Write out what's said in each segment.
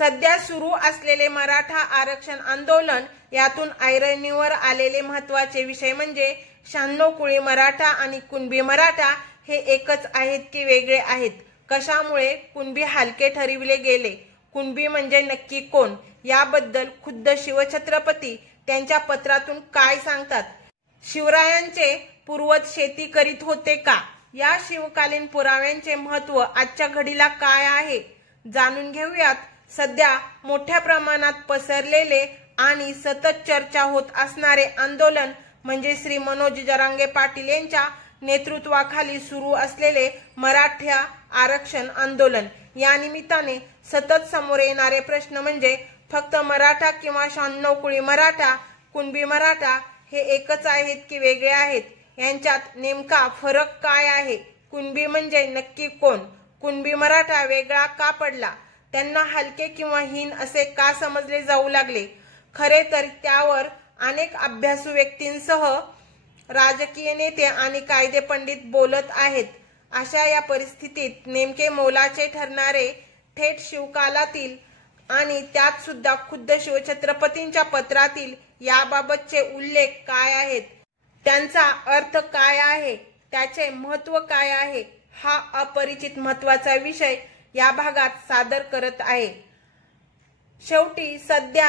सध्या सुरू असलेले मराठा आरक्षण आंदोलन यातून ऐरणीवर आलेले महत्त्वाचे विषय म्हणजे 96 कुळी मराठा आणि कुणबी मराठा हे एकच आहेत की वेगळे आहेत, कशामुळे कुणबी हलके ठरविले गेले, कुणबी म्हणजे नक्की कोण याबद्दल खुद्द शिवछत्रपती त्यांच्या पत्रातून काय सांगतात, शिवरायांचे पूर्वज शेती करीत होते का, या शिवकालीन पुराव्यांचे महत्त्व आजच्या घडीला काय आहे जाणून घेऊयात। सध्या मोठ्या प्रमाणात पसरलेले आणि सतत चर्चा होत असणारे आंदोलन म्हणजे श्री मनोज जरांगे पाटील यांच्या नेतृत्वाखाली सुरू असलेले मराठा आरक्षण आंदोलन। या निमित्ताने सतत समोर येणारे प्रश्न म्हणजे फक्त मराठा किंवा 96 कुळी मराठा, कुणबी मराठा हे एकच आहेत की वेगळे आहेत, यांच्यात नेमका फरक काय आहे, कुणबी म्हणजे नक्की कोण, कुणबी मराठा वेगळा का पडला, त्यांना हलके किंवा हीन असे का समजले जाऊ लागले। खरे तर त्यावर अनेक अभ्यासू व्यक्तींसह राजकीय नेते आणि कायदे पंडित बोलत आहेत। अशा या परिस्थितीत नेमके मोलाचे ठरणारे थेट शिवकालातील आणि त्यात सुद्धा खुद्द शिवछत्रपतींच्या पत्रातील याबाबतचे उल्लेख काय आहेत, त्यांचा अर्थ काय आहे, त्याचे महत्त्व काय आहे, हा अपरिचित महत्त्वाचा विषय या भागात सादर करत आहे। शेवटी सध्या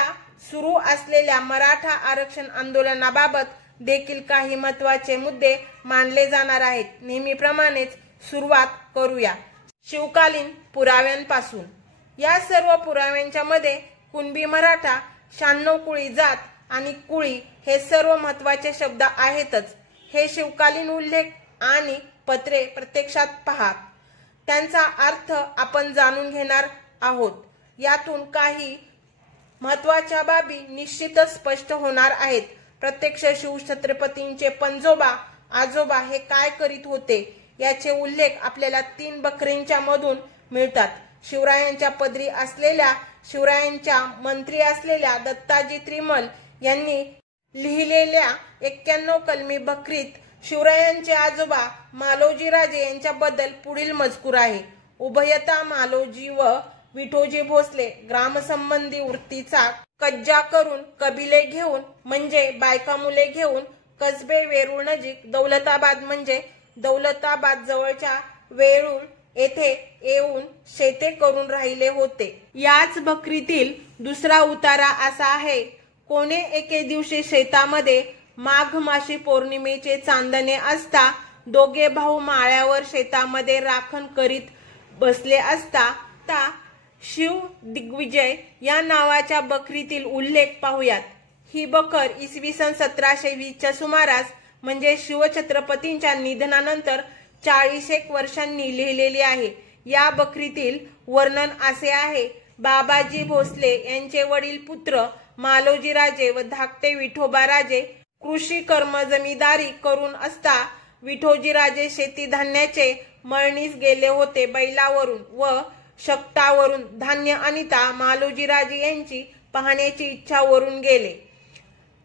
सुरू असलेल्या मराठा आरक्षण आंदोलनाबाबत देखील काही महत्त्वाचे मुद्दे मानले जाणार आहेत। नेहमीप्रमाणेच सुरुवात करूया शिवकालीन पुराव्यांपासून। या सर्व पुराव्यांच्या मध्ये कुणबी मराठा, 96 कुळी जात आणि कुळी हे सर्व महत्त्वाचे शब्द आहेतच। हे शिवकालीन उल्लेख आणि पत्रे प्रत्यक्षात पहा, त्यांचा अर्थ आपण जाणून घेणार आहोत। यातून काही महत्त्वाच्या बाबी निश्चितच स्पष्ट होणार आहेत। प्रत्यक्ष शिवछत्रपतींचे पंजोबा आजोबा हे काय करीत होते याचे उल्लेख आपल्याला 3 बखरींच्या मधून मिळतात। शिवरायांच्या पदरी असलेल्या, शिवरायांच्या मंत्री असलेल्या दत्ताजी त्रिमल यांनी लिहिलेल्या 91 कलमी बखरीत शिवरायांचे आजोबा मालोजी राजे यांच्याबद्दल पुढील मजकूर आहे। उभयता मालोजी व विठोजी भोसले ग्रामसंबंधी वृत्तीचा कज्जा करून कबिले घेऊन म्हणजे बायका मुले घेऊन कसबे वेरूळ नजीक दौलताबाद म्हणजे दौलताबाद जवळच्या वेरूळ येथे येऊन शेते करून राहिले होते। याच बखरीतील दुसरा उतारा असा आहे, कोणे एके दिवशी शेतामध्ये माघ माशी पौर्णिमेचे चांदणे असता दोघे भाऊ माळ्यावर शेतामध्ये राखण करीत बसले असता शिव दिग्विजय या नावाच्या बखरीतील उल्लेख पाहूयात। ही बखर इसवी सन 1720 च्या सुमारास म्हणजे शिवछत्रपतींच्या निधनानंतर 40 वर्षांनी लिहिलेली आहे। या बखरीतील वर्णन असे आहे, बाबाजी भोसले यांचे वडील पुत्र मालोजी राजे व धाकटे विठोबा राजे कृषी कर्म जमीदारी करून असता विठोजी राजे शेती धान्याचे मळणीस गेले होते। बैलावरून व शक्तावरून धान्य आणिता मालोजी राजे यांची पाहण्याची इच्छा वरून गेले।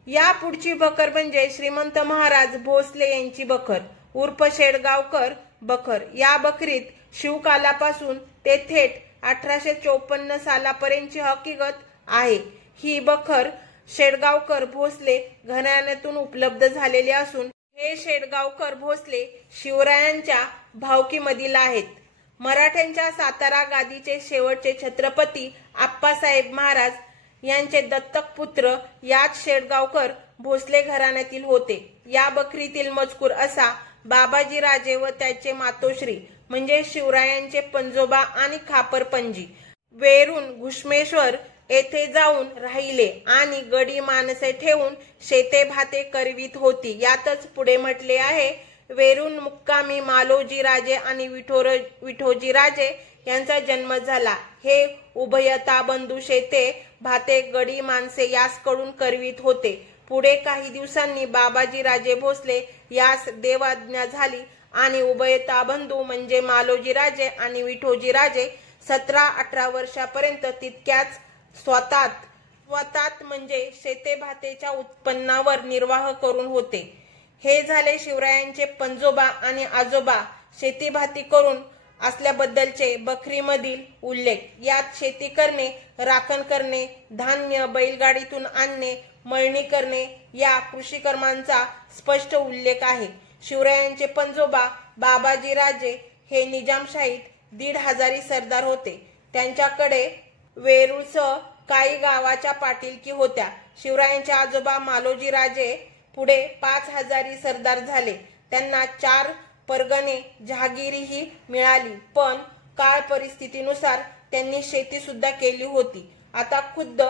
या पुढची बखर म्हणजे श्रीमंत महाराज भोसले यांची बखर उर्फ शेडगावकर बखर। या बखरीत शिवकालापासून ते थेट 1854 सालापर्यंतची हकीकत आहे। ही बखर शेडगावकर भोसले घराण्यातून उपलब्ध झालेले असून हे शेडगावकर भोसले शिवरायांच्या भावकीमधील आहेत। मराठ्यांच्या सातारा गादीचे शेवटचे छत्रपती आप्पासाहेब महाराज यांचे दत्तक पुत्र याच शेडगावकर भोसले घराण्यातील होते। या बखरीतील मजकूर असा, बाबाजी राजे व त्याचे मातोश्री म्हणजे शिवरायांचे पंजोबा आणि खापरपंजी वेरून घुष्मेश्वर येथे जाऊन राहिले आणि गडी माणसे ठेवून शेते भाते करवीत होती। यातच पुढे म्हटले आहे, वेरून मुक्कामी मालोजी राजे आणि विठोजी राजे यांचा जन्म झाला। हे उभयता बंधू शेते भाते गडी माणसे यासकडून करवीत होते। पुढे काही दिवसांनी बाबाजी राजे भोसले यास देवाज्ञा झाली आणि उभयता बंधू म्हणजे मालोजी राजे आणि विठोजी राजे 17-18 वर्षापर्यंत तितक्याच स्वतात म्हणजे शेते भातेच्या उत्पन्नावर निर्वाह करून होते। हे झाले शिवरायांचे पंजोबा आणि आजोबा शेती भाती करून असल्याबद्दलचे बखरीमधील उल्लेख। यात शेती करणे, राखण करणे, धान्य बैलगाडीतून आणणे, मळणी करणे या कृषी कर्मांचा स्पष्ट उल्लेख आहे। शिवरायांचे पणजोबा बाबाजी राजे हे निजामशाहीत 1,500 सरदार होते। त्यांच्याकडे वेरूळसह काही गावाच्या पाटीलकी होत्या। शिवरायांचे आजोबा मालोजी राजे पुढे 5,000 सरदार झाले। त्यांना 4 परगणे जहागिरीही मिळाली, पण काळ परिस्थितीनुसार त्यांनी शेती सुद्धा केली होती। आता खुद्द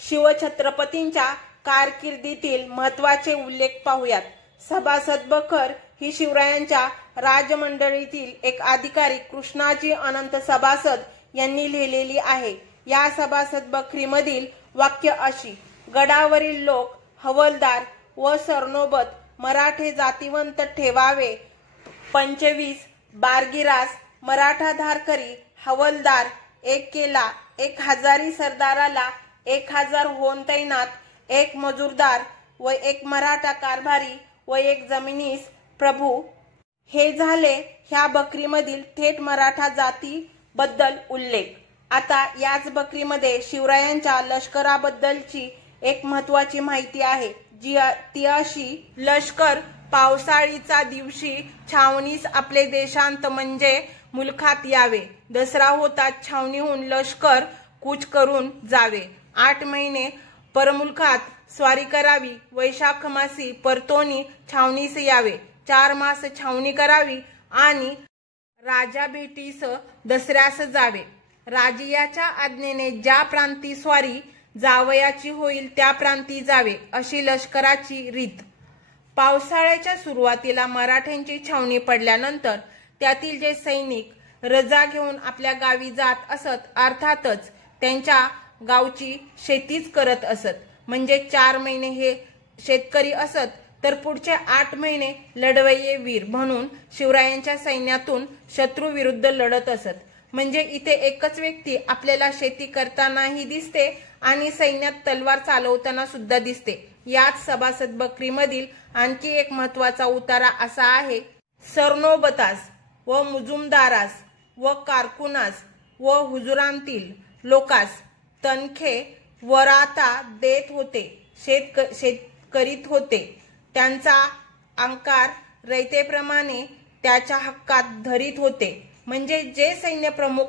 शिवछत्रपतींच्या कारकिर्दीतील महत्त्वाचे उल्लेख पाहूयात। सभासद बखर ही शिवरायांच्या राजमंडळीतील एक अधिकारी कृष्णाजी अनंत सभासद यांनी लिहिलेली आहे। या सभासद बखरीमधील वाक्य अशी: गडावरील लोक हवलदार व सरनोबत मराठे जातिवंत ठेवावे। 25 बारगिरास मराठा धारकरी हवलदार एक केला। 1,000 सरदाराला 1,000 होऊन तैनात, 1 मजूरदार व 1 मराठा कारभारी व 1 जमिनीस प्रभू। हे झाले ह्या बखरीमधील थेट मराठा जाती बद्दल उल्लेख। आता याच बखरीमध्ये शिवरायांच्या लष्कराबद्दलची एक महत्त्वाची माहिती आहे, ती अशी: लष्कर पावसाळीचा दिवशी छावणीस आपले देशांत म्हणजे मुलखात यावे। दसरा होताच छावणीहून लष्कर कूच करून जावे। 8 महिने परमुलखात स्वारी करावी। वैशाख मासी परतोनी छावणीस यावे। 4 मास छावणी करावी आणि राजा भेटीस दसऱ्यास जावे। राजियाच्या आज्ञेने ज्या प्रांती स्वारी जावयाची होईल त्या प्रांती जावे, अशी लष्कराची रीत। पावसाळ्याच्या सुरुवातीला मराठ्यांची छावणी पडल्यानंतर त्यातील जे सैनिक रजा घेऊन आपल्या गावी जात असत, अर्थातच त्यांच्या गावची शेतीच करत असत, म्हणजे 4 महिने हे शेतकरी असत, तर पुढचे 8 महिने लढवय्ये वीर म्हणून शिवरायांच्या सैन्यातून शत्रूविरुद्ध लढत असत। म्हणजे इथे एकच व्यक्ती आपल्याला शेती करतानाही दिसते आणि सैन्यात तलवार चालवताना सुद्धा दिसते। याच सभासद बखरीमधील आणखी एक महत्त्वाचा उतारा असा आहे: सरनोबतास व मुजुमदारास व कारकुनास व हुजुरांतील लोकास तनखे वराता देत होते, शेत करीत होते। त्यांचा अंकार रयतेप्रमाणे त्याच्या हक्कात धरीत होते। म्हणजे जे सैन्य प्रमुख,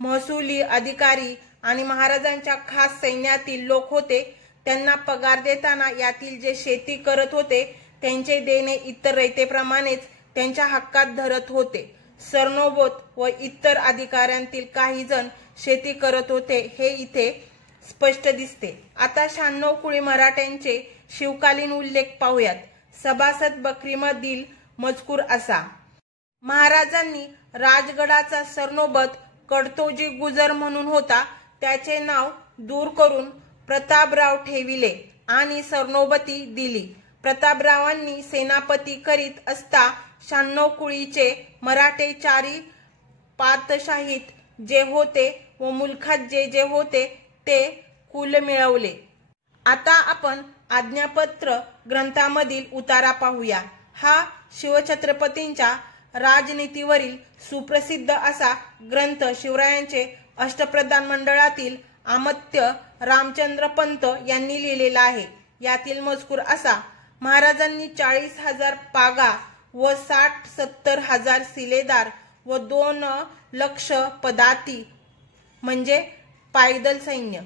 महसुली अधिकारी आणि महाराजांच्या खास सैन्यातील लोक होते, त्यांना पगार देताना यातील जे शेती करत होते त्यांचे देणे इतर रयतेप्रमाणेच त्यांच्या हक्कात धरत होते। सरनोबत व इतर अधिकाऱ्यांतील काही जण शेती करत होते हे इथे स्पष्ट दिसते। आता 96 कुळी मराठ्यांचे शिवकालीन उल्लेख पाहूयात। सभासद बखरीमधील मजकूर असा: महाराजांनी राजगडाचा सरनोबत कडतोजी गुजर म्हणून होता, त्याचे नाव दूर करून प्रतापराव ठेविले आणि सरनोबती दिली। प्रतापरावांनी सेनापती करीत असता 96 कुळीचे मराठे चारी पातशाहीत जे होते व मुलखात जे जे होते ते कुल मिळवले। आता आपण आज्ञापत्र ग्रंथामधील उतारा पाहूया। हा शिवछत्रपतींच्या राजनीतीवरील सुप्रसिद्ध असा ग्रंथ शिवरायांचे अष्टप्रधान मंडळातील अमात्य रामचंद्र पंत यांनी लिहिलेला आहे। यातील मजकूर असा: महाराजांनी 40,000 पागा व 60-70 हजार सिलेदार व 2 लक्ष पदाती म्हणजे पायदल सैन्य,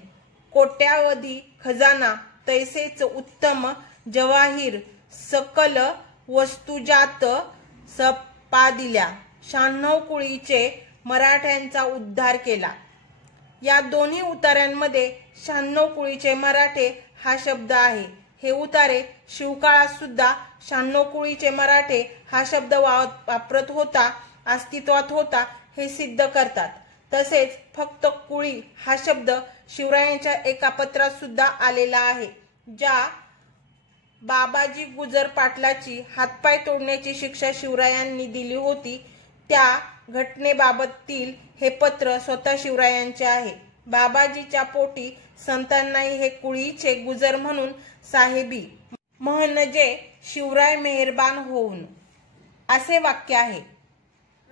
कोट्यावधी खजाना, तैसेच उत्तम जवाहीर, सकल वस्तुजात सपादिल्या, 96 कुळीचे मराठ्यांचा उद्धार केला। या दोन्ही उतार्यांमध्ये 96 कुळीचे मराठे हा शब्द आहे। हे उतारे शिवकाळात सुद्धा 96 कुळीचे मराठे हा शब्द वापरत होता, अस्तित्वात होता हे सिद्ध करतात। तसेच फक्त कुळी हा शब्द शिवरायांच्या एका पत्रात सुद्धा आलेला आहे, ज्या बाबाजी गुजर पाटलाची हातपाय तोडण्याची शिक्षा शिवरायांनी दिली होती, त्या घटनेबाबततील हे पत्र स्वतः शिवरायांचे आहे। बाबाजीच्या पोटी संतांनाही हे कुळीचे गुजर म्हणून साहेबी म्हणजे शिवराय मेहरबान होऊन, असे वाक्य आहे।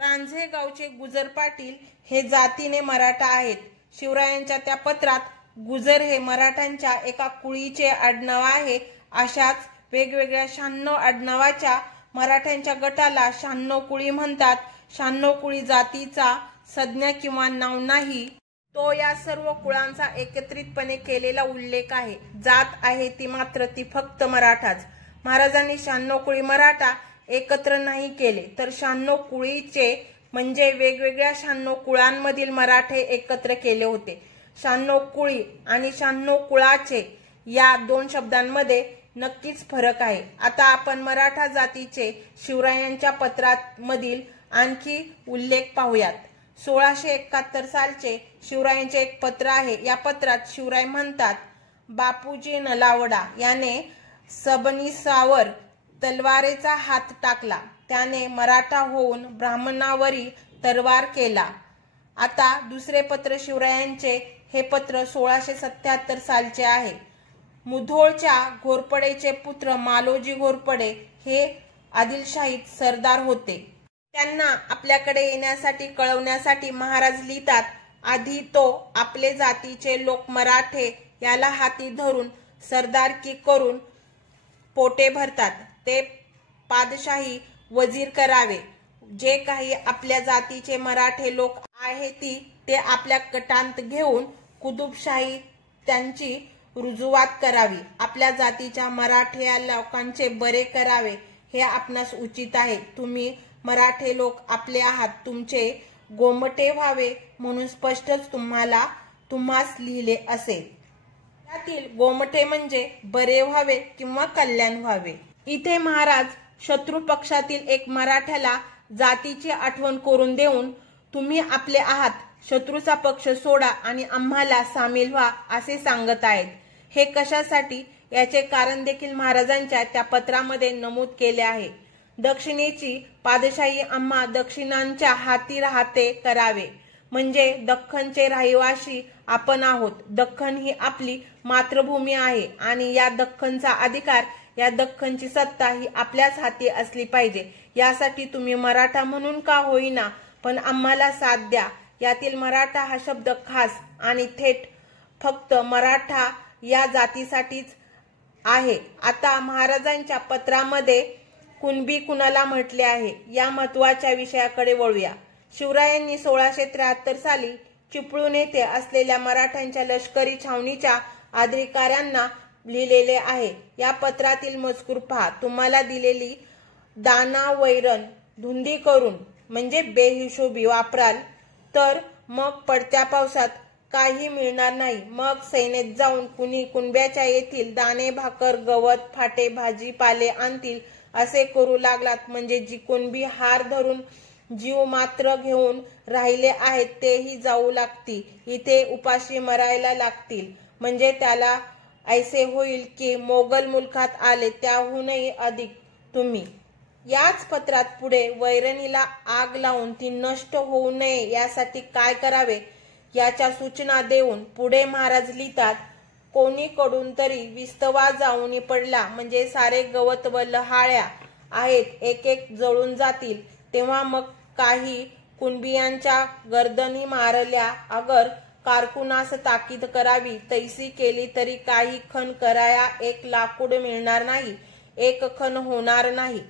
रांझे गावचे गुजर पाटील हे जातीने मराठा आहेत. शिवरायांच्या त्या पत्रात गुजर हे मराठ्यांच्या एका कुळीचे आडनाव आहे. अशाच वेगवेगळ्या 96 आडनावाच्या मराठ्यांच्या गटाला 96 कुळी म्हणतात. 96 कुळी जातीचा संज्ञा किंवा नाव नाही, तो या सर्व कुळांचा एकत्रितपणे केलेला उल्लेख आहे. जात आहे ती फक्त मराठाच. महाराजांनी 96 कुळी मराठा एकत्र नाही केले, तर 96 कुळीचे म्हणजे वेगवेगळ्या 96 कुळांमधील मराठे एकत्र केले होते. 96 कुळी आणि 96 कुळाचे या दोन शब्दांमध्ये नक्कीच फरक आहे. आता आपण मराठा जातीचे शिवरायांच्या पत्रामधील आणखी उल्लेख पाहूयात. 1671 सालचे शिवरायांचे एक पत्र आहे. या पत्रात शिवराय म्हणतात, बापूजी नलावडा याने सबनीसावर तलवारेचा हात टाकला, त्याने मराठा होऊन ब्राह्मणावरी तलवार केला. आता दुसरे पत्र शिवरायांचे, हे पत्र 1677 सालचे आहे. मुधोळच्या घोरपडेचे पुत्र मालोजी घोरपडे हे आदिलशाहीत सरदार होते. त्यांना आपल्याकडे येण्यासाठी कळवण्यासाठी महाराज लिहितात, आधी तो आपले जातीचे लोक मराठे याला हाती धरून सरदारकी करून पोटे भरतात. ते पादशाही वजीर करावे. जे काही आपल्या जातीचे मराठे लोक आहेत ते आपल्या कटांत घेऊन कुतुबशाही त्यांची रुजुवात करावी. आपल्या जातीच्या मराठे लोकांचे बरे करावे हे आपणास उचित आहे. तुम्ही मराठे लोक आपले आहात, तुमचे गोमटे व्हावे म्हणून स्पष्टच तुम्हास लिहिले असेल. त्यातील गोमटे म्हणजे बरे व्हावे किंवा कल्याण व्हावे. इथे महाराज शत्रू पक्षातील एक मराठ्याला जातीची आठवण करून देऊन तुम्ही आपले आहात, शत्रूचा पक्ष सोडा आणि आम्हाला सामील व्हा असे सांगत आहेत. हे कशासाठी याचे कारण देखील महाराजांच्या त्या पत्रामध्ये नमूद केले आहे. दक्षिणेची पादशाही आम्हा दक्षिणांच्या हाती राहते करावे, म्हणजे दख्खनचे रहिवासी आपण आहोत. दख्खन ही आपली मातृभूमी आहे आणि या दख्खनचा अधिकार, या दख्खनची सत्ता ही आपल्याच हाती असली पाहिजे. यासाठी तुम्ही मराठा म्हणून का होईना पण आम्हाला साथ द्या. यातील मराठा हा शब्द खास आणि थेट फक्त मराठा या जातीसाठीच आहे. आता महाराजांच्या पत्रामध्ये कुणबी कुणाला म्हटले आहे या महत्वाच्या विषयाकडे वळूया. शिवरायांनी 1673 साली चिपळूण येथे असलेल्या मराठ्यांच्या लष्करी छावणीच्या अधिकाऱ्यांना लिहिलेले आहे. या पत्रातील मजकूर पहा. तुम्हाला दिलेली दाना वैरण धुंदी करून म्हणजे बेहिशोबी वापराल तर मग पडत्या पावसात काही मिळणार नाही. मग सैन्यात जाऊन कुणी कुणब्याच्या येथील दाणे भाकर गवत फाटे भाजी पाले आणतील असे करू लागलात म्हणजे जी कुणबी हार धरून जीव मात्र घेऊन राहिले आहेत तेही जाऊ लागतील. इथे उपाशी मरायला लागतील. म्हणजे त्याला ऐसे होईल की मोगल मुलखात आले त्याहूनही अधिक तुम्ही. याच पत्रात पुढे वैरणीला आग लावून ती नष्ट होऊ नये यासाठी काय करावे याच्या सूचना देऊन पुढे महाराज लिहितात, कोणीकडून तरी विस्तवा जाऊन पडला म्हणजे सारे गवत व लहाळ्या आहेत एक एक जळून जातील. तेव्हा मग काही कुणबियांच्या गर्दनी मारल्या. अगर कारकुनास ताकीद करावी तैसी केली तरी काही खण कराया एक लाकूड मिळणार नाही, एक खण होणार नाही.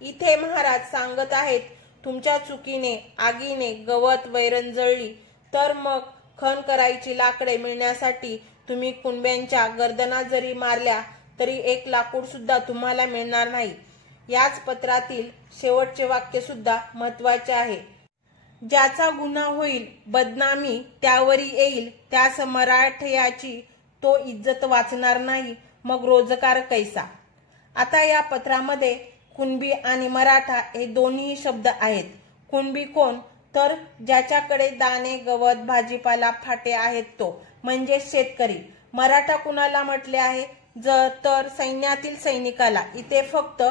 इथे महाराज सांगत आहेत, तुमच्या चुकीने आगीने गवत वैरण जळली तर मग खण करायची लाकडे मिळण्यासाठी तुम्ही कुणब्यांच्या गर्दना जरी मारल्या तरी एक लाकूड सुद्धा तुम्हाला मिळणार नाही. याच पत्रातील शेवटचे वाक्य सुद्धा महत्वाचे आहे. ज्याचा गुन्हा होईल बदनामी त्यावरी येईल त्यास मराठयाची तो इज्जत वाचणार नाही, मग रोजगार कैसा. आता या पत्रामध्ये कुणबी आणि मराठा हे दोन्ही शब्द आहेत. कुणबी कोण तर ज्याच्याकडे दाणे गवत भाजीपाला फाटे आहेत तो म्हणजे शेतकरी. मराठा कुणाला म्हटले आहे तर सैन्यातील सैनिकाला. इथे फक्त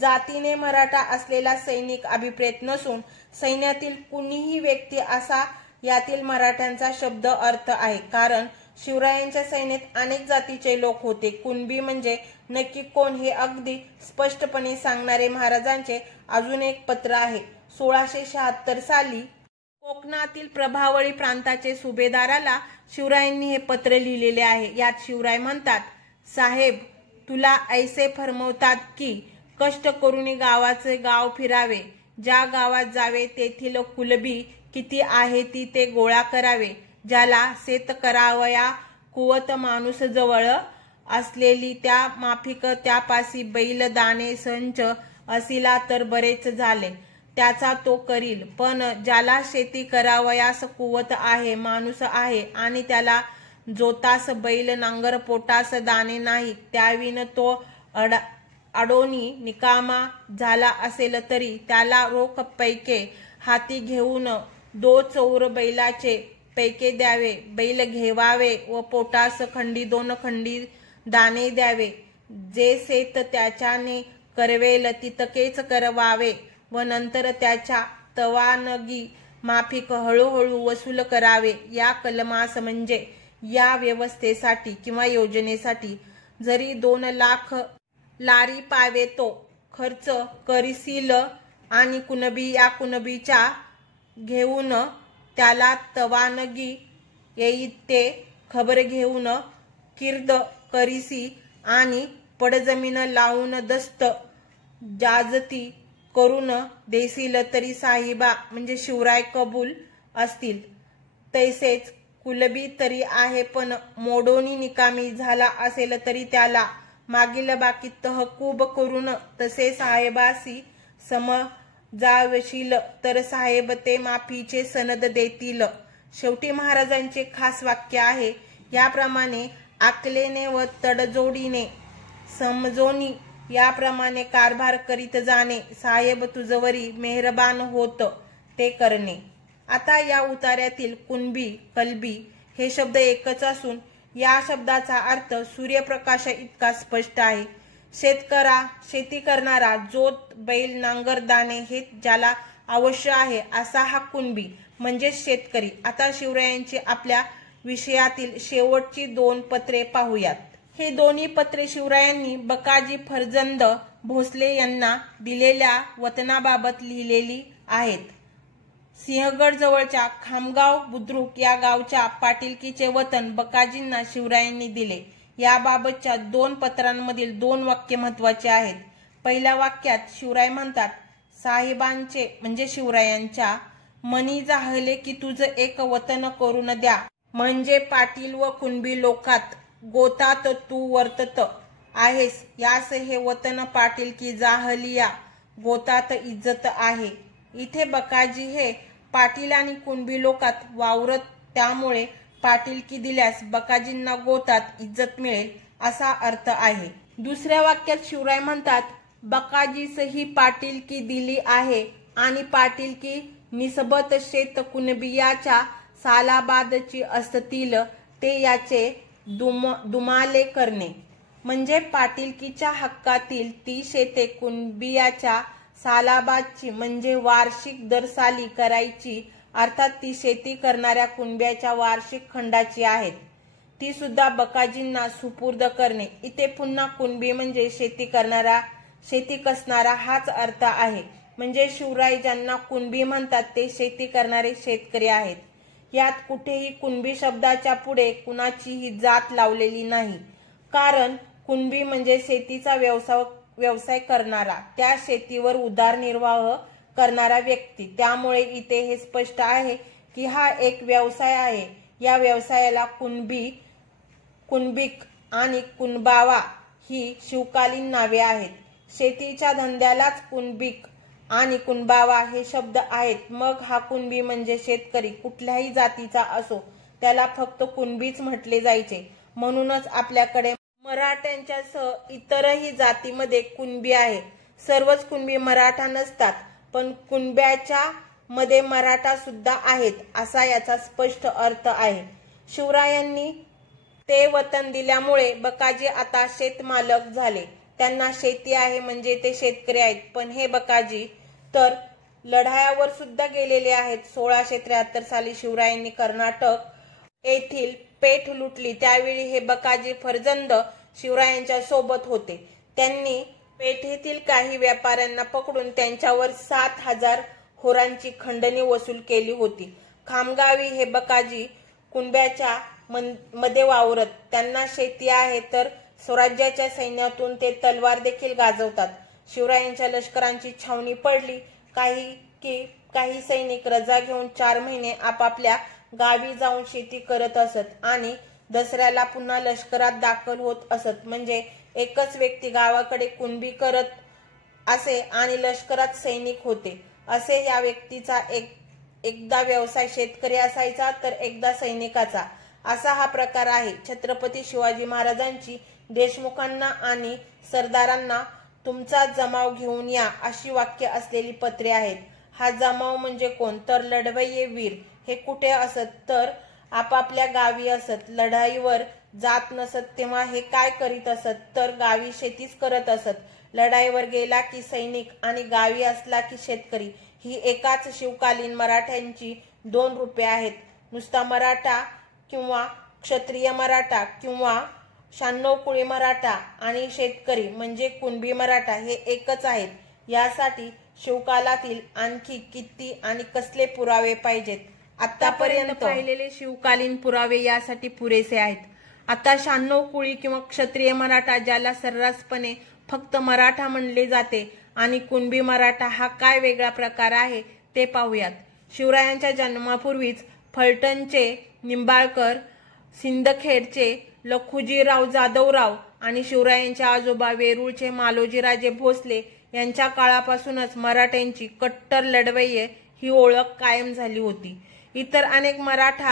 जातीने मराठा असलेला सैनिक अभिप्रेत नसून सैन्यातील कुणीही व्यक्ती असा यातील मराठ्यांचा शब्द अर्थ आहे. कारण शिवरायांच्या सैन्यात अनेक जातीचे लोक होते. कुणबी म्हणजे नक्की कोण हे अगदी स्पष्टपणे सांगणारे महाराजांचे अजून एक पत्र आहे. 1676 साली कोकणातील प्रभावळी प्रांताचे सुभेदाराला शिवरायांनी हे पत्र लिहिलेले आहे। यात शिवराय म्हणतात, साहेब तुला ऐसे फरमवतात की कष्ट करून गावाचे गाव फिरावे, ज्या गावात जावे तेथील कुलबी किती आहे ती ते गोळा करावे, ज्याला शेत करावया कुवत माणूस जवळ असलेली त्या माफिक त्यापासी बैल दाणे संच असिला तर बरेच झाले, त्याचा तो करील, पण ज्याला शेती करावयास कुवत आहे माणूस आहे आणि त्याला जोतास बैल नांगर पोटास दाणे नाही, त्याविन तो अडोनी निकामा झाला असेल तरी त्याला रोख पैके हाती घेऊन 2 चौर बैलाचे पैके द्यावे, बैल घेवावे व पोटास खंडी 2 खंडी दाणे द्यावे, जे शेत त्याच्याने करवेल तितकेच करवावे व नंतर त्याच्या तवानगी माफिक हळूहळू वसूल करावे। या कलमास म्हणजे या व्यवस्थेसाठी किंवा योजनेसाठी जरी 2 लाख लारी पावे तो खर्च करीसील आणि कुणबी या कुणबीच्या घेऊन त्याला तवानगी येई ते खबर घेऊन किर्द करीसी आणि पडजमीन लावून दस्त जाजती करून देसील तरी साहिबा म्हणजे शिवराय कबूल असतील, तैसेच कुलबी तरी आहे पण मोडोनी निकामी झाला असेल तरी त्याला मागील बाकी तहकूब करून तसे साहेबासी समजावशील तर साहेब ते माफीचे सनद देतील। शेवटी महाराजांचे खास वाक्य आहे, याप्रमाणे आकलेने व तडजोडीने समजोनी याप्रमाणे कारभार करीत जाणे, साहेब तुझवरी मेहरबान होत ते करणे। आता या उतार्यातील कुणबी कलबी हे शब्द एकच असून या शब्दाचा अर्थ सूर्यप्रकाश इतका स्पष्ट आहे। शेती करणारा, जोत बैल नांगर दाणे हे ज्याला अवश्य आहे असा हा कुणबी म्हणजे शेतकरी। आता शिवरायांची आपल्या विषयातील शेवटची 2 पत्रे पाहूयात। हे दोन्ही पत्रे शिवरायांनी बकाजी फर्जंद भोसले यांना दिलेल्या वतनाबाबत लिहिलेली आहेत। सिंहगड जवळच्या खामगाव बुद्रुक या गावच्या पाटीलकीचे वतन बकाजींना शिवरायांनी दिले। याबाबतच्या 2 पत्रांमधील 2 वाक्य महत्वाचे आहेत। पहिल्या वाक्यात शिवराय म्हणतात, साहेबांचे म्हणजे शिवरायांच्या मनी जाहले की तुझं एक वतन करून द्या, म्हणजे पाटील व कुणबी लोकात गोतात तू वर्तत आहेस, यास हे वतन पाटील की जाहलिया गोतात इज्जत आहे। इथे बकाजी हे पाटील आणि कुणबी लोकात वावरत, त्यामुळे पाटीलकी दिल्यास बकाजींना गोतात इज्जत मिळेल असा अर्थ आहे। दुसऱ्या वाक्यात शिवराय म्हणतात, बकाजीस ही पाटीलकी दिली आहे आणि पाटीलकी निसबत शेत कुणबियाच्या सालाबादची असतील ते याचे दुमाले करणे, म्हणजे पाटीलकीच्या हक्कातील ती शेते कुणबियाच्या सालाबादची म्हणजे वार्षिक दरसाली करायची, अर्थात ती शेती करणाऱ्या कुणब्याच्या वार्षिक खंडाची आहेत, ती सुद्धा बकाजींना सुपूर्द करणे। इथे पुन्हा कुणबी म्हणजे शेती करणारा, शेती कसणारा हाच अर्थ आहे, म्हणजे शिवराय ज्यांना कुणबी म्हणतात ते शेती करणारे शेतकरी आहेत। यात कुठेही कुणबी शब्दाच्या पुढे कुणाचीही जात लावलेली नाही, कारण कुणबी म्हणजे शेतीचा व्यवसाय करणारा, त्या शेतीवर उदरनिर्वाह करणारा व्यक्ती, त्यामुळे इथे हे स्पष्ट आहे की हा एक व्यवसाय आहे। या व्यवसायाला कुणबी, कुणबिक आणि कुणबावा ही शिवकालीन नावे आहेत। शेतीच्या धंद्यालाच कुणबिक आणि कुणबावा हे शब्द आहेत। मग हा कुणबी म्हणजे शेतकरी कुठल्याही जातीचा असो त्याला फक्त कुणबीच म्हटले जायचे। म्हणूनच आपल्याकडे मराठ्यांच्यासह इतरही जातीमध्ये कुणबी आहे। सर्वच कुणबी मराठा नसतात, पण कुणब्याच्या मध्ये मराठा सुद्धा आहेत असा याचा स्पष्ट अर्थ आहे। शिवरायांनी ते वतन दिल्यामुळे बकाजी आता शेतमालक झाले, त्यांना शेती आहे म्हणजे ते शेतकरी आहेत। पण हे बकाजी तर लढायावर सुद्धा गेलेले आहेत। 1673 साली शिवरायांनी कर्नाटक येथील पेठ लुटली, त्यावेळी हे बकाजी फर्जंद शिवरायांच्या सोबत होते। त्यांनी पेठेतील काही व्यापाऱ्यांना पकडून त्यांच्यावर 7,000 होरांची खंडणी वसूल केली होती. खामगावी हे बकाजी कुणब्याच्या मध्ये वावरत. त्यांना शेती आहे, तर स्वराज्याच्या सैन्यातून ते तलवार देखील गाजवतात. शिवरायांच्या लष्करांची छावणी पडली काही सैनिक रजा घेऊन 4 महिने आपापल्या गावी जाऊन शेती करत असत आणि दसऱ्याला पुन्हा लष्करात दाखल होत असत. म्हणजे एकच व्यक्ती गावाकडे कुणबी करत असे आणि लष्करात सैनिक होते असे. या व्यक्तीचा एकदा व्यवसाय शेतकरी असायचा तर एकदा सैनिकाचा, असा हा प्रकार आहे. छत्रपती शिवाजी महाराजांची देशमुखांना आणि सरदारांना तुमचा जमाव घेऊन या अशी वाक्य असलेली पत्रे आहेत. हा जमाव म्हणजे कोण? तर लढवय्ये वीर. हे कुठे असत? तर आपापल्या गावी असत. लढाईवर जात नसत तेव्हा हे काय करीत असत? तर गावी शेतीच करत असत. लढाईवर गेला की सैनिक आणि गावी असला की शेतकरी. ही एकाच शिवकालीन मराठ्यांची 2 रूपे आहेत. नुसता मराठा किंवा क्षत्रिय मराठा किंवा 96 कुळी मराठा आणि शेतकरी म्हणजे कुणबी मराठा हे एकच आहेत. यासाठी शिवकालातील आणखी किती आणि कसले पुरावे पाहिजेत? आतापर्यंत पाहिलेले शिवकालीन पुरावे यासाठी पुरेसे आहेत. आता 96 कुळी किंवा क्षत्रिय मराठा, ज्याला सर्रासपणे फक्त मराठा म्हणले जाते, आणि कुणबी मराठा हा काय वेगळा प्रकार आहे ते पाहूयात. शिवरायांच्या जन्मापूर्वीच फलटणचे निंबाळकर, सिंदखेडचे लखुजीराव जाधवराव आणि शिवरायांचे आजोबा वेरूळचे मालोजीराजे भोसले यांच्या काळापासूनच मराठ्यांची कट्टर लढवय्ये ही ओळख कायम झाली होती. इतर अनेक मराठा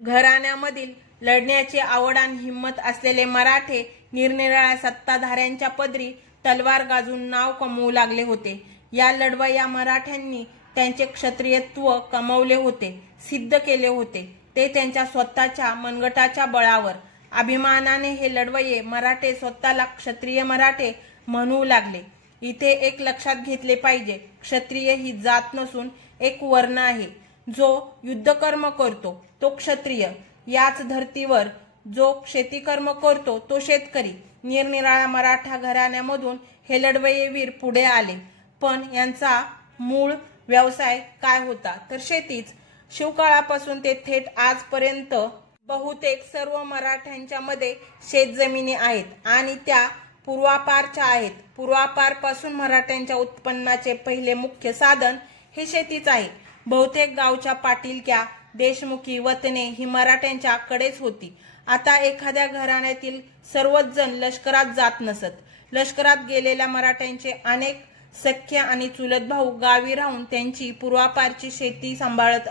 घराण्यामधील लढण्याची आवड आणि हिंमत असलेले मराठे निरनिराळ्या सत्ताधाऱ्यांच्या पदरी तलवार गाजून नाव कमवू लागले होते. या लढवय्या मराठ्यांनी त्यांचे क्षत्रियत्व कमावले होते, सिद्ध केले होते. ते त्यांच्या स्वतःच्या मनगटाच्या बळावर. अभिमानाने हे लढवय्ये मराठे स्वतःला क्षत्रिय मराठे म्हणू लागले. इथे एक लक्षात घेतले पाहिजे, क्षत्रिय ही जात नसून एक वर्ण आहे. जो युद्धकर्म करतो तो क्षत्रिय. याच धर्तीवर जो शेतीकर्म करतो तो शेतकरी. निरनिराळ्या मराठा घराण्यामधून हे लढवय्ये वीर पुढे आले, पण यांचा मूळ व्यवसाय काय होता? तर शेतीच. शिवकाळापासून ते थेट आजपर्यंत बहुतेक सर्व मराठ्यांच्या मध्ये शेतजमिनी आहेत आणि त्या पूर्वापारच्या आहेत. पूर्वापारपासून मराठ्यांच्या उत्पन्नाचे पहिले मुख्य साधन हे शेतीच आहे. बहुतेक गावच्या पाटीलक्या, देशमुखी, वतने ही मराठ्यांच्या कडेच होती. आता एखाद्या घराण्यातील सर्वच जण लष्करात जात नसत. लष्करात गेलेल्या मराठ्यांचे अनेक सख्य आणि चुलत भाऊ गावी राहून त्यांची पूर्वापारची शेती सांभाळत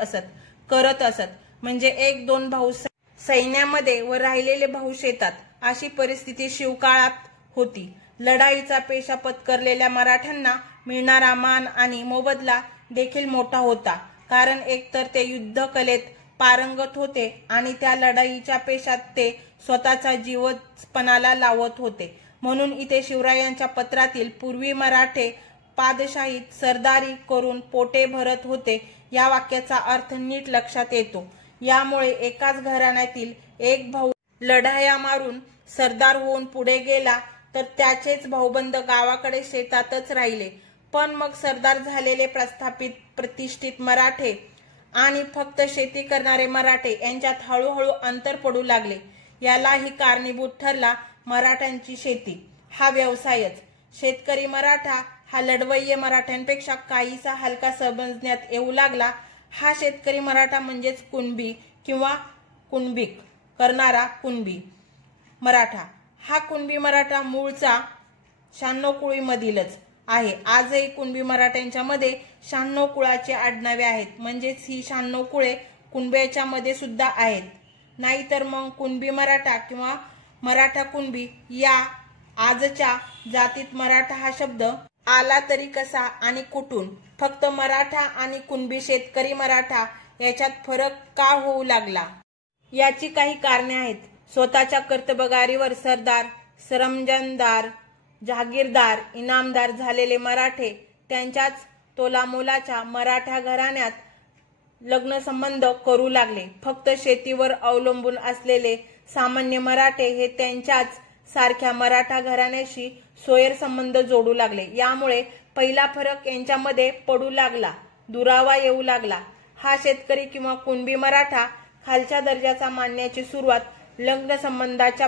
करत असत. म्हणजे 1-2 भाऊ सैन्यामध्ये व राहिलेले भाऊ शेतात, अशी परिस्थिती शिवकाळात होती. लढाईचा पेशा पत्करलेल्या मराठ्यांना मिळणारा मान आणि मोबदला देखील मोठा होता. कारण एकतर ते युद्ध कलेत पारंगत होते आणि त्या लढाईच्या पेशात ते स्वतःचा जीवच पणाला लावत होते. म्हणून इथे शिवरायांच्या पत्रातील पूर्वी मराठे पादशाहीत सरदारी करून पोटे भरत होते या वाक्याचा अर्थ नीट लक्षात येतो. यामुळे एकाच घराण्यातील एक भाऊ लढाया मारून सरदार होऊन पुढे गेला तर त्याचेच भाऊबंद गावाकडे शेतातच राहिले. पण मग सरदार झालेले प्रस्थापित प्रतिष्ठित मराठे आणि फक्त शेती करणारे मराठे यांच्यात हळूहळू अंतर पडू लागले. यालाही कारणीभूत ठरला मराठ्यांची शेती हा व्यवसायच. शेतकरी मराठा हा लढवय्ये मराठ्यांपेक्षा काहीसा हलका समजण्यात येऊ लागला. हा शेतकरी मराठा म्हणजेच कुणबी किंवा कुणबीक करणारा कुणबी मराठा. हा कुणबी मराठा मूळचा 96 कुळी मधीलच आहे. आजही कुणबी मराठ्यांच्या मध्ये 96 कुळाचे आडनावे आहेत. म्हणजेच ही 96 कुळे कुणब्याच्या मध्ये सुद्धा आहेत. नाहीतर मग कुणबी मराठा किंवा मराठा कुणबी या आजच्या जातीत मराठा हा शब्द आला तरी कसा आणि कुठून? फक्त मराठा आणि कुणबी शेतकरी मराठा याच्यात फरक का होऊ लागला? याची काही कारणे आहेत. स्वतःच्या कर्तबगारीवर सरदार, सरंजामदार, जहागीरदार, इनामदार झालेले मराठे त्यांच्याच तोलामोलाच्या मराठा घराण्यात लग्नसंबंध करू लागले. फक्त शेतीवर अवलंबून असलेले सामान्य मराठे हे त्यांच्याच सारख्या मराठा घराण्याशी सोयर संबंध जोडू लागले. यामुळे पहिला फरक यांच्यामध्ये पडू लागला. दुरावा येऊ लागला। हा शेतकरी किंवा कुणबी मराठा खालच्या दर्जाचा मानण्याची सुरुवात लग्न संबंधाच्या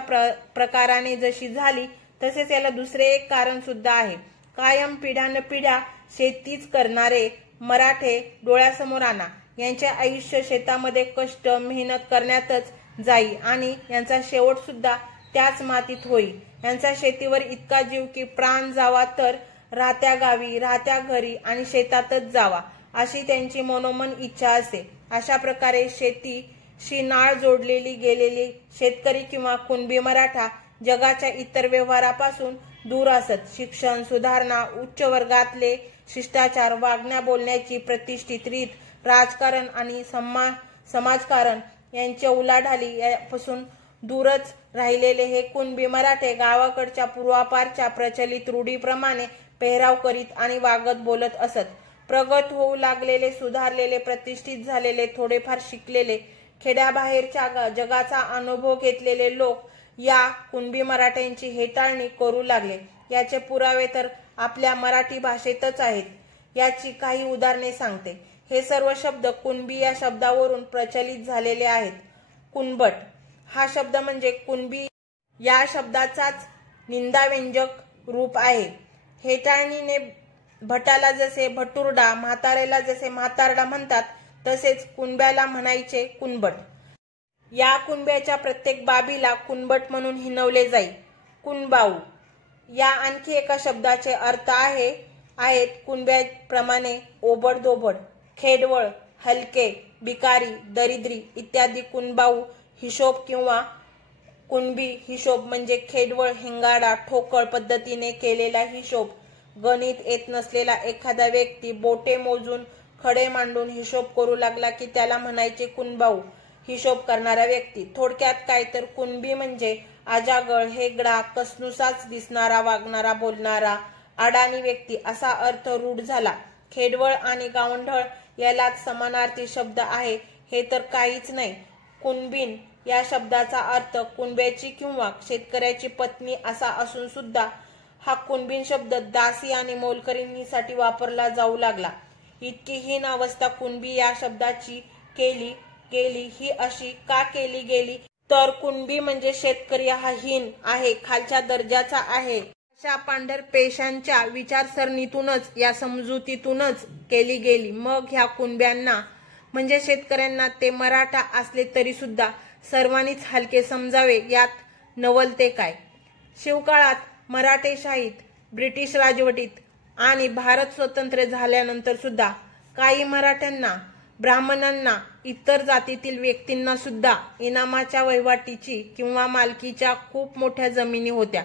प्रकाराने जशी झाली तसेच याला दुसरे एक कारण सुद्धा आहे। कायम पिढ्यानपिढ्या शेतीच करणारे मराठे डोळ्यासमोर आणा। यांचे आयुष्य शेतामध्ये कष्ट मेहनत करण्यातच जाई आणि यांचा शेवट सुद्धा त्याच मातीत होई। यांचा शेतीवर इतका जीव की प्राण जावा तर राहत्या गावी राहत्या घरी आणि शेतातच जावा अशी त्यांची मनोमन इच्छा असे। अशा प्रकारे शेतीशी नाळ जोडलेली गेलेली शेतकरी किंवा कुणबी मराठा जगाच्या इतर व्यवहारापासून दूर असत। शिक्षण सुधारणा उच्च वर्गातले शिष्टाचार वागण्या बोलण्याची प्रतिष्ठित रीत राजकारण आणि समाजकारण यांच्या उलाढाली यापासून दूरच राहिलेले हे कुणबी मराठे गावाकडच्या पूर्वापारच्या प्रचलित रूढीप्रमाणे पेहराव करीत आणि वागत बोलत असत। प्रगत होऊ लागलेले सुधारलेले प्रतिष्ठित झालेले थोडेफार शिकलेले खेड्याबाहेरच्या जगाचा अनुभव घेतलेले लोक या कुणबी मराठ्यांची हेटाळणी करू लागले। याचे पुरावे तर आपल्या मराठी भाषेतच आहेत। याची काही उदाहरणे सांगते। हे सर्व शब्द कुणबी या शब्दावरून प्रचलित झालेले आहेत। कुणबट हा शब्द म्हणजे कुणबी या शब्दाचाच निंदाव्यंजक रूप आहे। हेटाळणीने भटाला जसे भटुरडा म्हातारेला जसे म्हातारडा म्हणतात तसेच कुणब्याला म्हणायचे कुणबट। या कुणब्याच्या प्रत्येक बाबीला कुणबट म्हणून हिणवले जाई। कुणबाऊ या आणखी एका शब्दाचे अर्थ आहेत कुणब्याप्रमाणे ओबडधोबड खेडवळ हलके भिकारी दरिद्री इत्यादी। कुणबाऊ हिशोब किंवा कुणबी हिशोब म्हणजे खेडवळ हेंगाडा ठोकळ पद्धतीने केलेला हिशोब। गणित येत नसलेला एखादा व्यक्ती बोटे मोजून खडे मांडून हिशोब करू लागला की त्याला म्हणायचे कुणबाऊ हिशोब करणारा व्यक्ती। थोडक्यात काय तर कुणबी म्हणजे आजागळ हेगडा कसनुसाच दिसणारा वागणारा बोलणारा अडाणी व्यक्ती असा अर्थ रूढ झाला। खेडवळ आणि गावंढळ यालाच समानार्थी शब्द आहे हे तर काहीच नाही। कुणबीन या शब्दाचा अर्थ कुणब्याची किंवा शेतकऱ्याची पत्नी असा असून सुद्धा हा कुणबीन शब्द दासी आणि मोलकरीणीसाठी वापरला जाऊ लागला। इतकी हीन अवस्था कुणबी या शब्दाची केली गेली ही अशी का केली गेली तर कुणबी म्हणजे शेतकरी हा हीन आहे खालच्या दर्जाचा आहे अशा पांढरपेशांच्या विचारसरणीतूनच या समजुतीतूनच केली गेली। मग ह्या कुणब्यांना म्हणजे शेतकऱ्यांना ते मराठा असले तरी सुद्धा सर्वांनीच हलके समजावे यात नवलते काय। शिवकाळात मराठेशाहीत ब्रिटिश राजवटीत आणि भारत स्वतंत्र झाल्यानंतर सुद्धा काही मराठ्यांना ब्राह्मणांना इतर जातीतील व्यक्तींना सुद्धा इनामाच्या वहिवाटीची किंवा मालकीच्या खूप मोठ्या जमिनी होत्या।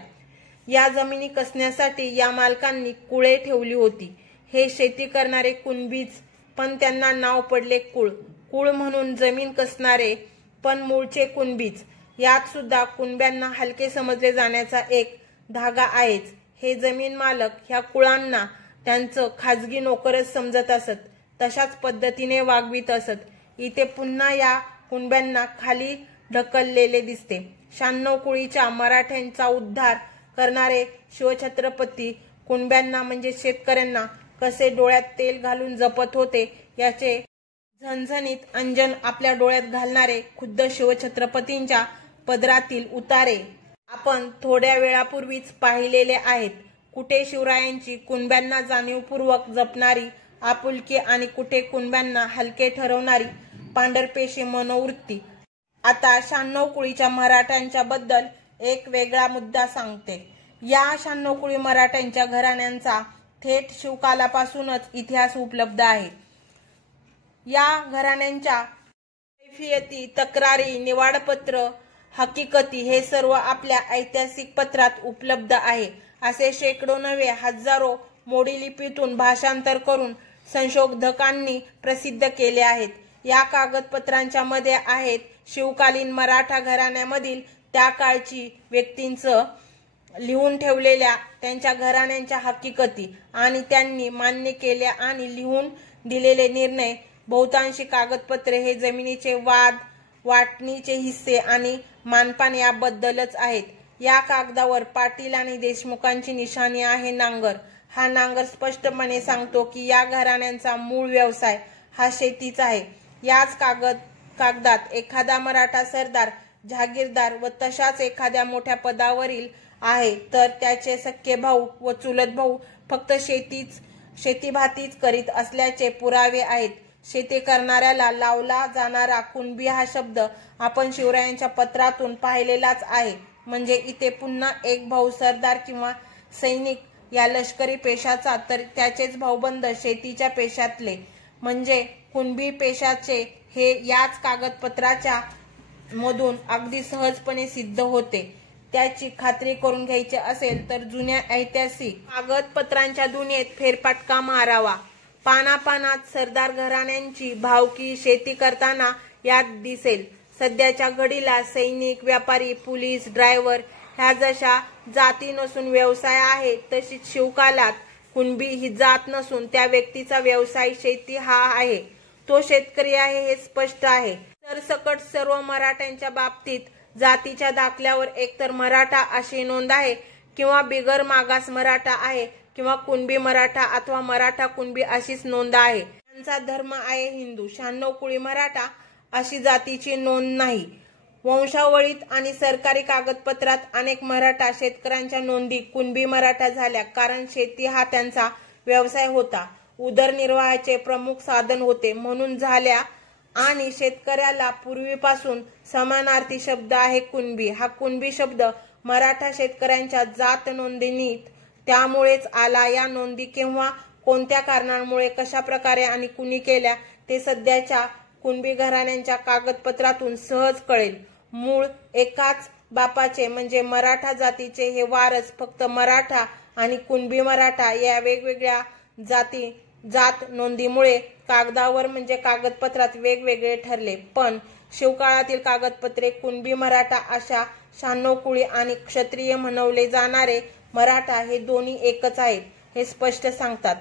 या जमिनी कसण्यासाठी या मालकांनी कुळे ठेवली होती। हे शेती करणारे कुणबीच पण त्यांना नाव पडले कुळ। कुळ म्हणून जमीन कसणारे पण मूळचे कुणबीच। यात सुद्धा कुणब्यांना हलके समजले जाण्याचा एक धागा आहेच। हे जमीन मालक ह्या कुळांना त्यांचं खाजगी नोकरच समजत असत तशाच पद्धतीने वागवीत असत। इथे पुन्हा या कुणब्यांना खाली ढकललेले दिसते। 96 कुळीच्या मराठ्यांचा उद्धार करणारे शिवछत्रपती कुणब्यांना म्हणजे शेतकऱ्यांना कसे डोळ्यात तेल घालून जपत होते याचे झणझणीत अंजन आपल्या डोळ्यात घालणारे खुद्द शिवछत्रपतींच्या पदरातील उतारे आपण थोड्या वेळापूर्वीच पाहिलेले आहेत। कुठे शिवरायांची कुणब्यांना जाणीवपूर्वक जपणारी आपुलकी आणि कुठे कुणब्यांना हलके ठरवणारी पांढरपेशी मनोवृत्ती। आता 96 कुळीच्या मराठ्यांच्या बद्दल एक वेगळा मुद्दा सांगते। या 96 कुळी मराठ्यांच्या घराण्यांचा थेट शिवकालापासूनच इतिहास उपलब्ध आहे। या घराण्यांच्या कैफियती तक्रारी निवाडपत्र हकीकती हे सर्व आपल्या ऐतिहासिक पत्रात उपलब्ध आहे। असे शेकडो नव्हे हजारो मोडी लिपीतून भाषांतर करून संशोधकांनी प्रसिद्ध केले आहेत। या कागदपत्रांच्या मध्ये आहेत शिवकालीन मराठा घराण्यामधील त्या काळची व्यक्तींचं लिहून ठेवलेल्या त्यांच्या घराण्यांच्या हकीकती आणि त्यांनी मान्य केल्या आणि लिहून दिलेले निर्णय। बहुतांशी कागदपत्रे हे जमिनीचे वाद वाटणीचे हिस्से आणि मानपान याबद्दलच आहेत। या कागदावर पाटील आणि देशमुखांची निशाणी आहे नांगर हा नांगर स्पष्टपणे सांगतो की या घराण्यांचा मूळ व्यवसाय हा शेतीचा आहे। याच कागदात एखादा मराठा सरदार, जहागीरदार व तशाच एखाद्या मोठ्या पदावरील आहे तर त्याचे सख्खे भाऊ व चुलत भाऊ फक्त शेतीभातीच करीत असल्याचे पुरावे आहेत। शेती करणाऱ्याला लावला जाणारा कुणबी हा शब्द आपण शिवरायांच्या पत्रातून पाहिलेलाच आहे। म्हणजे इथे पुन्हा एक भाऊ सरदार किंवा सैनिक या लष्करी पेशाचा तर त्याचेच भाऊबंद शेतीच्या पेशातले म्हणजे कुणबी पेशाचे हे याच कागदपत्राच्या मधून अगदी सहजपणे सिद्ध होते। त्याची खात्री करून घ्यायची असेल तर जुन्या ऐतिहासिक कागदपत्रांच्या दुनियेत फेरफटका मारावा। पानापानात सरदार घराण्यांची भावकी शेती करताना यात दिसेल। सध्याच्या घडीला सैनिक, व्यापारी, पोलीस, ड्रायव्हर ह्या जशा जाती नसून व्यवसाय आहे तशीच शिवकालात कुणबी ही जात नसून त्या व्यक्तीचा व्यवसाय शेती हा आहे। तो शेतकरी आहे हे स्पष्ट आहे। सरसकट सर्व मराठ्यांच्या बाबतीत जातीच्या दाखल्यावर एकतर मराठा अशी नोंद आहे किंवा बिगर मागास मराठा आहे किंवा कुणबी मराठा अथवा मराठा कुणबी अशीच नोंद आहे। त्यांचा धर्म आहे हिंदू। 96 कुळी मराठा अशी जातीची नोंद नाही। वंशावळीत आणि सरकारी कागदपत्रात अनेक मराठा शेतकऱ्यांच्या नोंदी कुणबी मराठा झाल्या कारण शेती हा त्यांचा व्यवसाय होता, उदरनिर्वाहाचे प्रमुख साधन होते म्हणून झाल्या। आणि शेतकऱ्याला पूर्वीपासून समानार्थी शब्द आहे कुणबी। हा कुणबी शब्द मराठा शेतकऱ्यांच्या जात नोंदणीत त्यामुळेच आला। या नोंदी केव्हा, कोणत्या कारणांमुळे, कशा प्रकारे आणि कुणी केल्या ते सध्याच्या कुणबी घराण्यांच्या कागदपत्रातून सहज कळेल। मूळ एकाच बापाचे म्हणजे मराठा जातीचे हे वारस फक्त मराठा आणि कुणबी मराठा या वेगवेगळ्या जात नोंदीमुळे कागदावर म्हणजे कागदपत्रात वेगवेगळे ठरले। पण शिवकाळातील कागदपत्रे कुणबी मराठा अशा 96 कुळी आणि क्षत्रिय म्हणवले जाणारे मराठा हे दोन्ही एकच आहेत हे स्पष्ट सांगतात।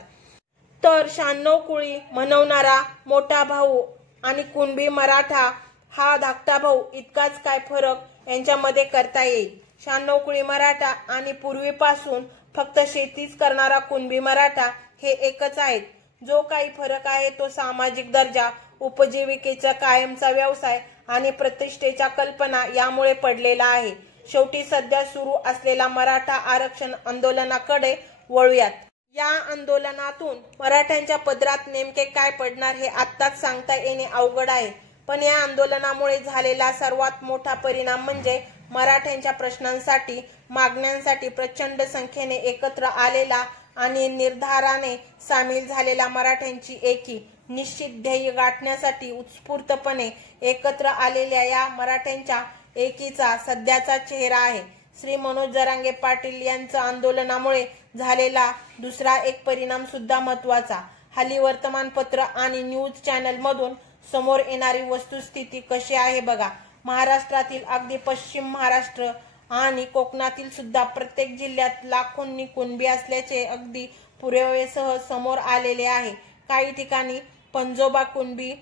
तर 96 कुळी म्हणवणारा मोठा भाऊ आणि कुणबी मराठा हा धाकटा भाऊ इतकाच काय फरक यांच्यामध्ये करता येईल। 96 कुळी मराठा आणि पूर्वीपासून फक्त शेतीच करणारा कुणबी मराठा हे एकच आहेत। जो काही फरक आहे तो सामाजिक दर्जा, उपजीविकेचा कायमचा व्यवसाय आणि प्रतिष्ठेच्या कल्पना यामुळे पडलेला आहे। शेवटी सध्या सुरू असलेल्या मराठा आरक्षण आंदोलनाकडे वळूयात। या आंदोलनातून मराठ्यांच्या पदरात नेमके काय पडणार हे आत्ताच सांगता येणे अवघड आहे। पण या आंदोलनामुळे झालेला सर्वात मोठा परिणाम म्हणजे मराठ्यांच्या प्रश्नांसाठी, मागण्यांसाठी प्रचंड संख्येने एकत्र आलेला आणि निर्धाराने सामील झालेल्या मराठ्यांची एकी, निश्चित ध्येय गाठण्यासाठी उत्स्फूर्तपणे एकत्र आलेल्या या मराठ्यांच्या एकीचा सध्याचा चेहरा आहे। श्री मनोज जरांगे पाटील यांचा आंदोलनामुळे झालेला दुसरा एक परिणाम सुद्धा महत्त्वाचा। हल्ली वर्तमानपत्र आणि न्यूज चॅनल मधून समोर येणारी वस्तुस्थिती कशी आहे बघा। महाराष्ट्रातील अगदी पश्चिम महाराष्ट्र आणि कोकणातील सुद्धा प्रत्येक जिल्ह्यात लाखोंनी कुणबी असल्याचे अगदी पुराव्यासह समोर आलेले आहे। काही ठिकाणी पंजोबा कुणबी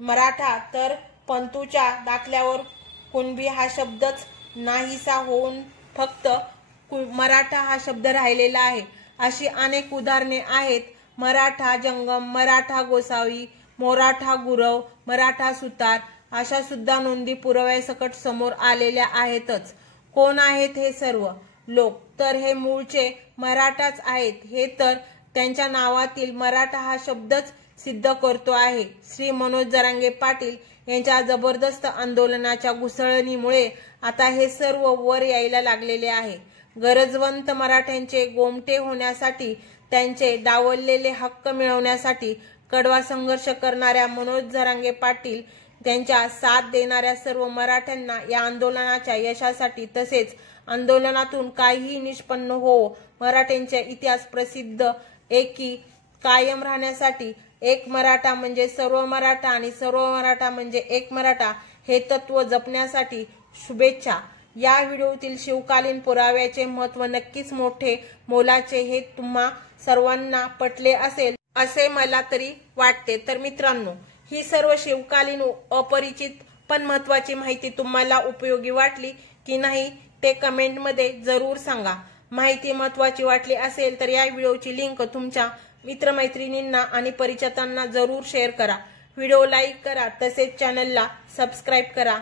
मराठा तर पंतूच्या दाखल्यावर कुणबी हा शब्दच नाहीसा होऊन फक्त मराठा हा शब्द राहिलेला आहे। अशी अनेक उदाहरणे आहेत। मराठा जंगम, मराठा गोसावी, मराठा गुरव, मराठा सुतार अशा सुद्धा नोंदी पुराव्यासकट समोर आलेल्या आहेतच। कोण आहेत हे सर्व लोक? तर हे मूळचे मराठाच आहेत। हे तर त्यांच्या नावातील मराठा हा शब्दच सिद्ध करतो आहे। श्री मनोज जरांगे पाटील यांच्या जबरदस्त आंदोलनाच्या घुसळणीमुळे आता हे सर्व वर यायला लागलेले आहे। गरजवंत मराठ्यांचे गोमटे होण्यासाठी, त्यांचे डावललेले हक्क मिळवण्यासाठी कडवा संघर्ष करणाऱ्या मनोज जरांगे पाटील त्यांच्या साथ देणाऱ्या सर्व मराठ्यांना या आंदोलनाच्या यशासाठी तसेच आंदोलनातून काहीही निष्पन्न हो मराठ्यांचा इतिहास प्रसिद्ध एकी कायम राहण्यासाठी एक मराठा म्हणजे सर्व मराठा आणि सर्व मराठा म्हणजे एक मराठा हे तत्व जपण्यासाठी शुभेच्छा। या व्हिडिओतील शिवकालीन पुराव्याचे महत्त्व नक्कीच मोठे मोलाचे हे तुम्हा सर्वांना पटले असेल असे मला तरी वाटते। तर मित्रांनो, ही सर्व शिवकालीन अपरिचित पण महत्त्वाची माहिती तुम्हाला उपयोगी वाटली की नाही ते कमेंटमध्ये जरूर सांगा। माहिती महत्त्वाची वाटली असेल तर या व्हिडिओची लिंक तुमच्या मित्रमैत्रिणींना आणि परिचितांना जरूर शेअर करा। व्हिडिओ लाईक करा, तसेच चॅनलला सबस्क्राईब करा।